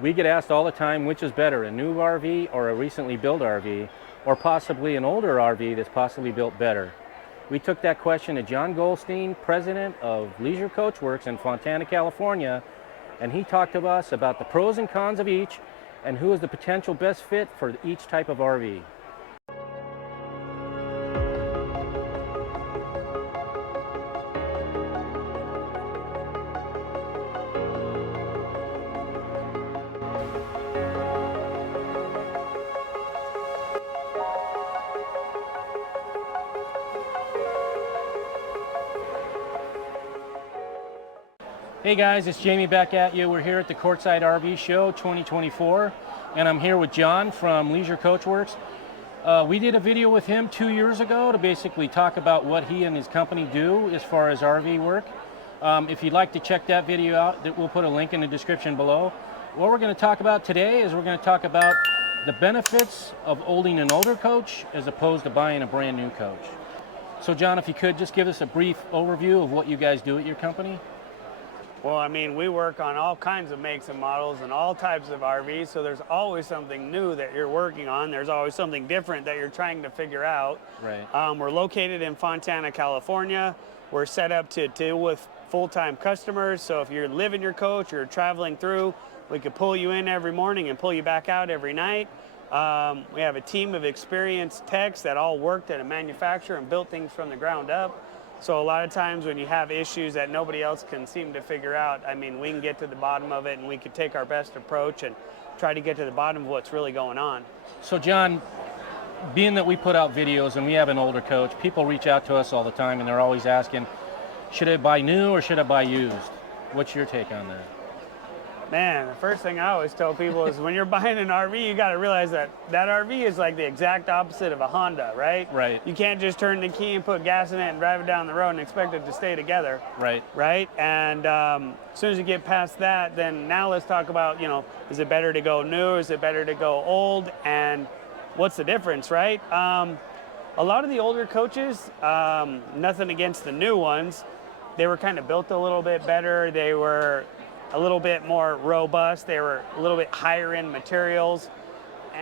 We get asked all the time which is better, a new RV or a recently built RV, or possibly an older RV that's possibly built better. We took that question to Jon Goldstein, president of Leisure Coachworks in Fontana, California, and he talked to us about the pros and cons of each and who is the potential best fit for each type of RV. Hey guys, it's Jamie back at you. We're here at the Courtside RV Show 2024, and I'm here with Jon from Leisure Coachworks. We did a video with him 2 years ago to basically talk about what he and his company do as far as RV work. If you'd like to check that video out, we'll put a link in the description below. What we're going to talk about today is we're going to talk about the benefits of owning an older coach as opposed to buying a brand new coach. So Jon, if you could just give us a brief overview of what you guys do at your company. Well, I mean, we work on all kinds of makes and models and all types of RVs, so there's always something new that you're working on. There's always something different that you're trying to figure out. Right. We're located in Fontana, California. We're set up to deal with full-time customers, so if you're living your coach or traveling through, we could pull you in every morning and pull you back out every night. We have a team of experienced techs that all worked at a manufacturer and built things from the ground up. So a lot of times when you have issues that nobody else can seem to figure out, I mean, we can get to the bottom of it and we could take our best approach and try to get to the bottom of what's really going on. So Jon, being that we put out videos and we have an older coach, people reach out to us all the time and they're always asking, should I buy new or should I buy used? What's your take on that? Man, the first thing I always tell people is when you're buying an RV, you got to realize that that RV is like the exact opposite of a Honda, right? Right. You can't just turn the key and put gas in it and drive it down the road and expect it to stay together. Right. Right? And as soon as you get past that, then now let's talk about, you know, is it better to go new? Is it better to go old? And what's the difference, right? A lot of the older coaches, nothing against the new ones, they were kind of built a little bit better. They were a little bit more robust. They were a little bit higher end materials.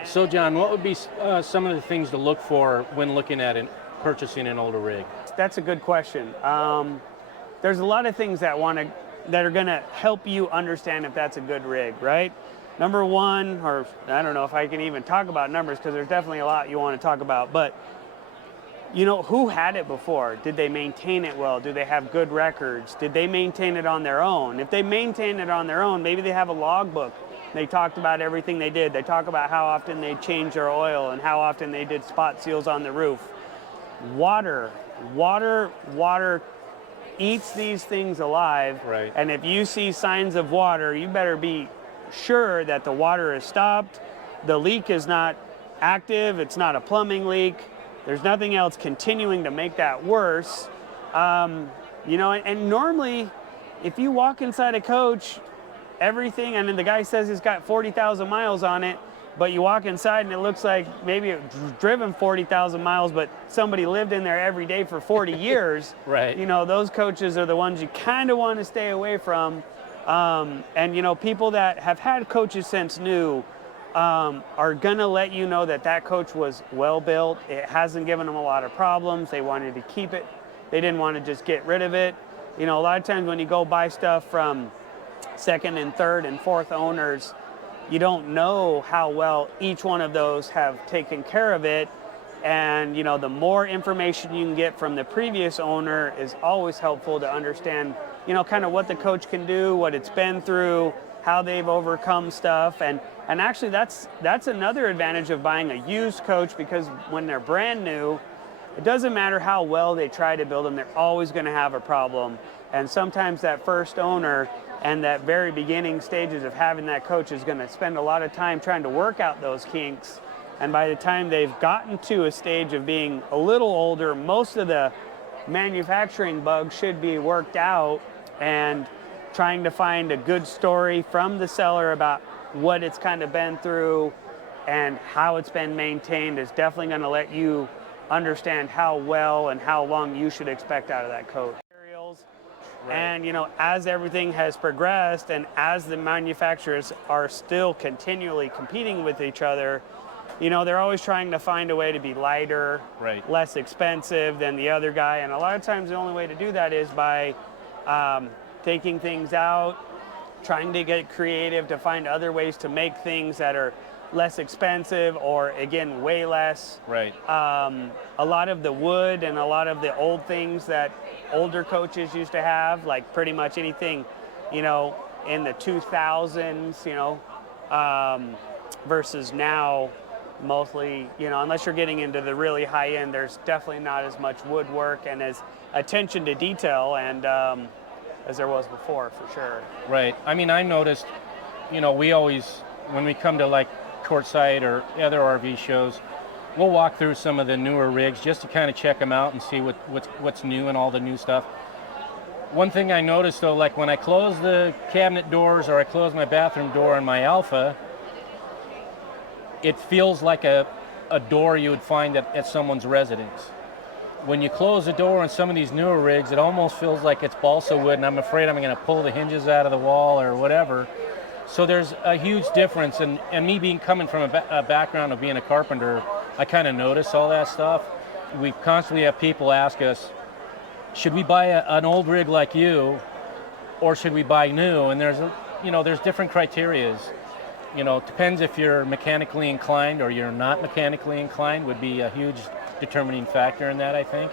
So Jon, what would be some of the things to look for when looking at purchasing an older rig? That's a good question. There's a lot of things that are gonna help you understand if that's a good rig, right? Number one, or I don't know if I can even talk about numbers because there's definitely a lot you want to talk about, but you know, who had it before? Did they maintain it well? Do they have good records? Did they maintain it on their own? If they maintain it on their own, maybe they have a logbook. They talked about everything they did. They talk about how often they changed their oil and how often they did spot seals on the roof. Water eats these things alive. Right. And if you see signs of water, you better be sure that the water is stopped. The leak is not active. It's not a plumbing leak. There's nothing else continuing to make that worse. You know, and normally, if you walk inside a coach, everything, and then the guy says it's got 40,000 miles on it, but you walk inside and it looks like maybe it's driven 40,000 miles, but somebody lived in there every day for 40 years. Right. You know, those coaches are the ones you kind of want to stay away from. And, you know, people that have had coaches since new, are gonna let you know that that coach was well built. It hasn't given them a lot of problems. They wanted to keep it. They didn't want to just get rid of it. You know, a lot of times when you go buy stuff from second and third and fourth owners, you don't know how well each one of those have taken care of it. And, you know, the more information you can get from the previous owner is always helpful to understand, you know, kind of what the coach can do, what it's been through, how they've overcome stuff. And actually that's another advantage of buying a used coach, because when they're brand new, it doesn't matter how well they try to build them, they're always going to have a problem. And sometimes that first owner and that very beginning stages of having that coach is going to spend a lot of time trying to work out those kinks. And by the time they've gotten to a stage of being a little older, most of the manufacturing bugs should be worked out, and trying to find a good story from the seller about what it's kind of been through and how it's been maintained is definitely going to let you understand how well and how long you should expect out of that coach. Right. And, you know, as everything has progressed and as the manufacturers are still continually competing with each other, you know, they're always trying to find a way to be lighter, Right. less expensive than the other guy. And a lot of times the only way to do that is by taking things out, trying to get creative to find other ways to make things that are less expensive or, again, way less. Right. A lot of the wood and a lot of the old things that older coaches used to have, like pretty much anything, you know, in the 2000s, you know, versus now, mostly, you know, unless you're getting into the really high end, there's definitely not as much woodwork and as attention to detail and as there was before, for sure. Right. I mean, I noticed, you know, we always, when we come to like Courtside or other RV shows, we'll walk through some of the newer rigs just to kind of check them out and see what's new and all the new stuff. One thing I noticed though, like when I close the cabinet doors or I close my bathroom door in my Alfa, it feels like a door you would find at someone's residence. When you close the door on some of these newer rigs, it almost feels like it's balsa wood, and I'm afraid I'm going to pull the hinges out of the wall or whatever. So there's a huge difference, and me coming from a background of being a carpenter, I kind of notice all that stuff. We constantly have people ask us, should we buy an old rig like you, or should we buy new? And there's different criterias. You know, it depends if you're mechanically inclined or you're not mechanically inclined would be a huge determining factor in that, I think.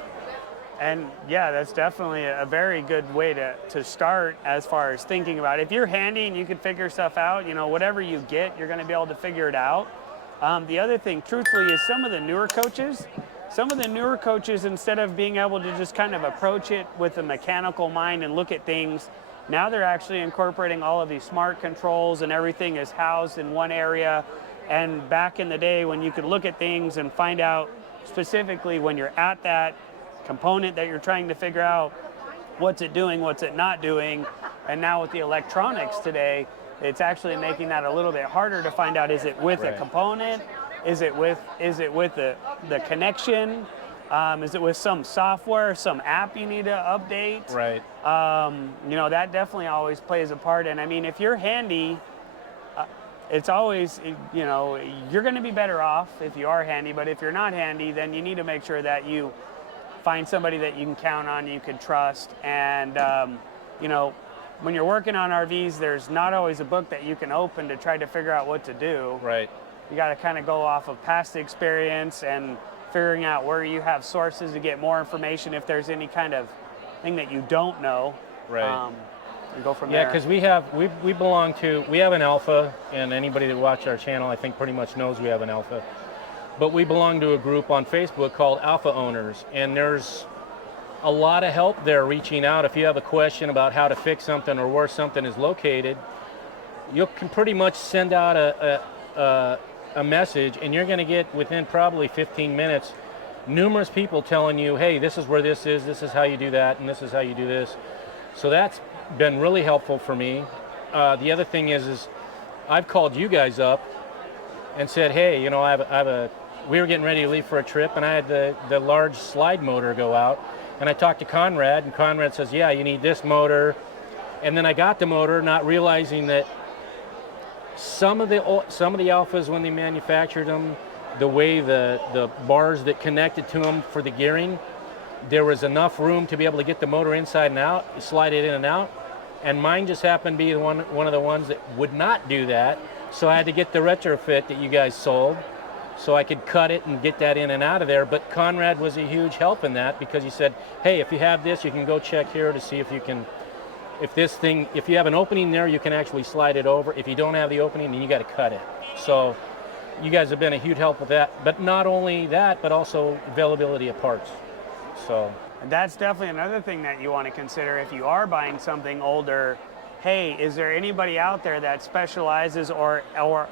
And yeah, that's definitely a very good way to start as far as thinking about it. If you're handy and you can figure stuff out, you know, whatever you get, you're going to be able to figure it out. The other thing, truthfully, is some of the newer coaches, instead of being able to just kind of approach it with a mechanical mind and look at things, now they're actually incorporating all of these smart controls and everything is housed in one area. And back in the day when you could look at things and find out specifically when you're at that component that you're trying to figure out what's it doing, what's it not doing. And now with the electronics today, it's actually making that a little bit harder to find out, is it with a component? Is it with the connection? Is it with some software, some app you need to update? Right. You know, that definitely always plays a part. And I mean, if you're handy, it's always, you know, you're going to be better off if you are handy. But if you're not handy, then you need to make sure that you find somebody that you can count on, you can trust. And, you know, when you're working on RVs, there's not always a book that you can open to try to figure out what to do. Right. You got to kind of go off of past experience and figuring out where you have sources to get more information if there's any kind of thing that you don't know. Right. And go from Yeah, there. because we have an Alfa, and anybody that watches our channel I think pretty much knows we have an Alfa. But we belong to a group on Facebook called Alfa Owners, and there's a lot of help there reaching out. If you have a question about how to fix something or where something is located, you can pretty much send out a message, and you're going to get, within probably 15 minutes, numerous people telling you, hey, this is where this is how you do that, and this is how you do this. So that's been really helpful for me. The other thing is I've called you guys up and said, hey, you know, we were getting ready to leave for a trip, and I had the large slide motor go out, and I talked to Conrad, and Conrad says, yeah, you need this motor. And then I got the motor, not realizing that some of the Alfas, when they manufactured them, the way the bars that connected to them for the gearing, there was enough room to be able to get the motor inside and out, slide it in and out, and mine just happened to be one of the ones that would not do that, so I had to get the retrofit that you guys sold so I could cut it and get that in and out of there. But Conrad was a huge help in that, because he said, hey, if you have this, you can go check here to see if you can, if you have an opening there, you can actually slide it over. If you don't have the opening, then you got to cut it. So you guys have been a huge help with that. But not only that, but also availability of parts. So that's definitely another thing that you want to consider if you are buying something older. Hey, is there anybody out there that specializes or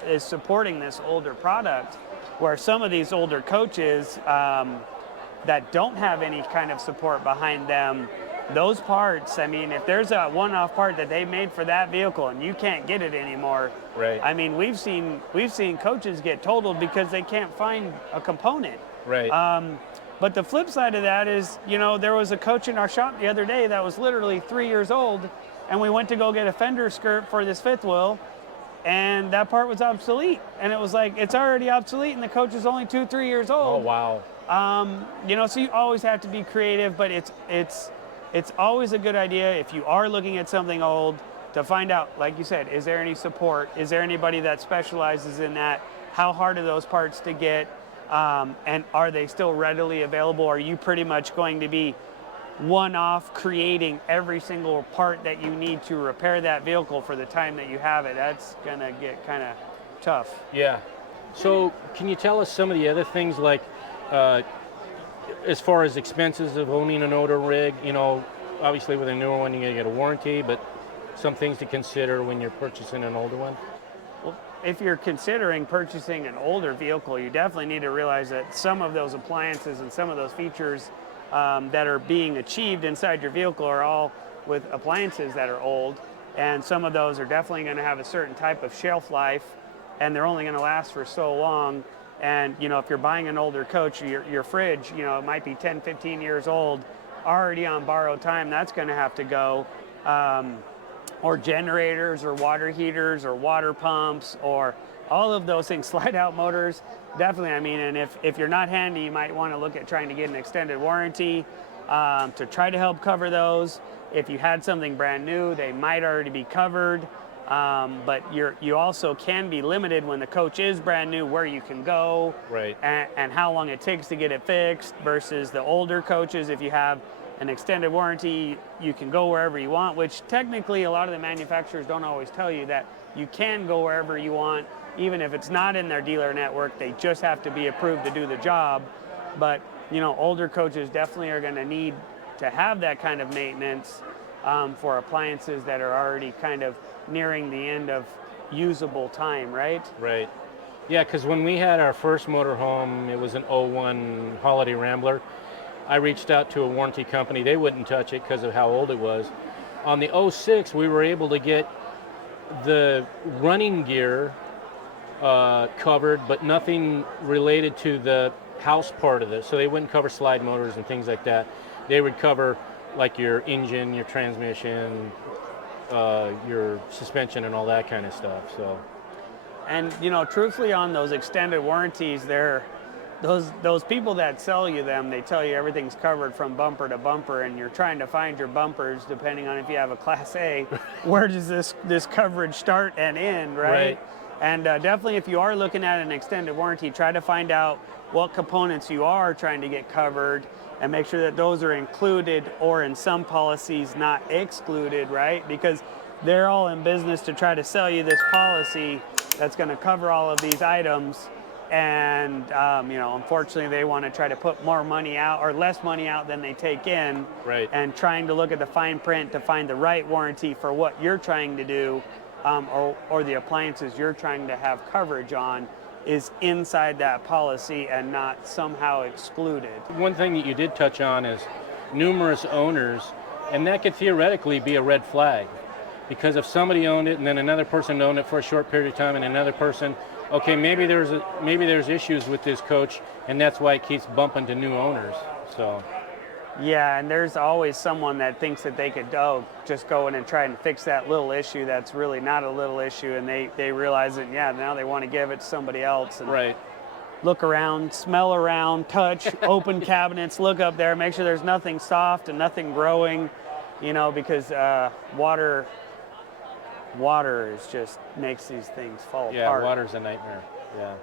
is supporting this older product, where some of these older coaches that don't have any kind of support behind them, those parts, I mean, if there's a one-off part that they made for that vehicle and you can't get it anymore, right. I mean, we've seen coaches get totaled because they can't find a component. Right. But the flip side of that is, you know, there was a coach in our shop the other day that was literally 3 years old, and we went to go get a fender skirt for this fifth wheel, and that part was obsolete. And it was like, it's already obsolete, and the coach is only 2-3 years old. Oh, wow. You know, so you always have to be creative, but it's always a good idea if you are looking at something old to find out, like you said, is there any support? Is there anybody that specializes in that? How hard are those parts to get? And are they still readily available? Are you pretty much going to be one-off creating every single part that you need to repair that vehicle for the time that you have it? That's gonna get kind of tough. Yeah. So can you tell us some of the other things, like as far as expenses of owning an older rig? You know, obviously with a newer one, you're gonna get a warranty, but some things to consider when you're purchasing an older one? Well, if you're considering purchasing an older vehicle, you definitely need to realize that some of those appliances and some of those features that are being achieved inside your vehicle are all with appliances that are old, and some of those are definitely going to have a certain type of shelf life, and they're only going to last for so long. And you know, if you're buying an older coach, your fridge, you know, it might be 10-15 years old, already on borrowed time, that's going to have to go. Or generators or water heaters or water pumps or all of those things, slide out motors, definitely. I mean, and if you're not handy, you might want to look at trying to get an extended warranty to try to help cover those. If you had something brand new, they might already be covered, but you also can be limited when the coach is brand new where you can go, right, and how long it takes to get it fixed versus the older coaches. If you have an extended warranty, you can go wherever you want, which technically a lot of the manufacturers don't always tell you that you can go wherever you want, even if it's not in their dealer network. They just have to be approved to do the job. But you know, older coaches definitely are going to need to have that kind of maintenance for appliances that are already kind of nearing the end of usable time, right? Right. Yeah, because when we had our first motorhome, it was an '01 Holiday Rambler. I reached out to a warranty company. They wouldn't touch it because of how old it was. On the '06, we were able to get the running gear covered, but nothing related to the house part of it. So they wouldn't cover slide motors and things like that. They would cover like your engine, your transmission, your suspension, and all that kind of stuff. So, and you know, truthfully, on those extended warranties, those people that sell you them, they tell you everything's covered from bumper to bumper, and you're trying to find your bumpers depending on if you have a Class A. Where does this coverage start and end, right? And definitely, if you are looking at an extended warranty, try to find out what components you are trying to get covered, and make sure that those are included, or in some policies not excluded, right? Because they're all in business to try to sell you this policy that's going to cover all of these items. And you know, unfortunately, they want to try to put more money out or less money out than they take in, right, and trying to look at the fine print to find the right warranty for what you're trying to do, or the appliances you're trying to have coverage on is inside that policy and not somehow excluded. One thing that you did touch on is numerous owners, and that could theoretically be a red flag, because if somebody owned it and then another person owned it for a short period of time and another person, okay, maybe there's issues with this coach, and that's why it keeps bumping to new owners. So yeah, and there's always someone that thinks that they could just go in and try and fix that little issue that's really not a little issue, and they realize that, yeah, now they want to give it to somebody else. And right, look around, smell around, touch, open cabinets, look up there, make sure there's nothing soft and nothing growing, you know, because water is just makes these things fall apart. Yeah, water's a nightmare. Yeah.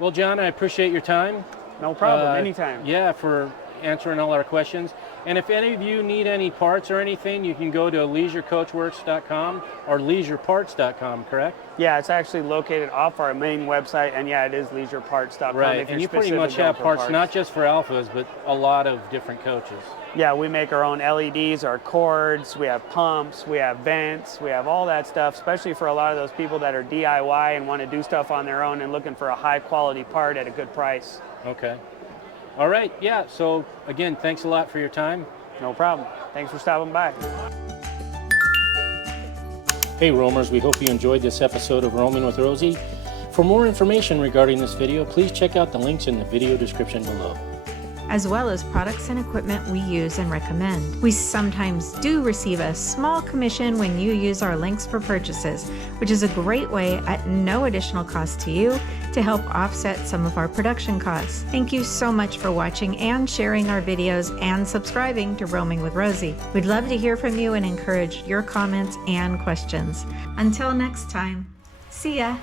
Well, John, I appreciate your time. No problem, anytime. Yeah, for answering all our questions. And if any of you need any parts or anything, you can go to leisurecoachworks.com or leisureparts.com, correct? Yeah, it's actually located off our main website, and yeah, it is leisureparts.com. Right, and you pretty much have parts not just for Alfas, but a lot of different coaches. Yeah, we make our own LEDs, our cords, we have pumps, we have vents, we have all that stuff, especially for a lot of those people that are DIY and want to do stuff on their own and looking for a high quality part at a good price. Okay. All right, yeah, so again, thanks a lot for your time. No problem. Thanks for stopping by. Hey roamers, we hope you enjoyed this episode of Roaming with Rosie. For more information regarding this video, please check out the links in the video description below. as well as products and equipment we use and recommend. We sometimes do receive a small commission when you use our links for purchases, which is a great way at no additional cost to you to help offset some of our production costs. Thank you so much for watching and sharing our videos and subscribing to Roaming with Rosie. We'd love to hear from you and encourage your comments and questions. Until next time, see ya.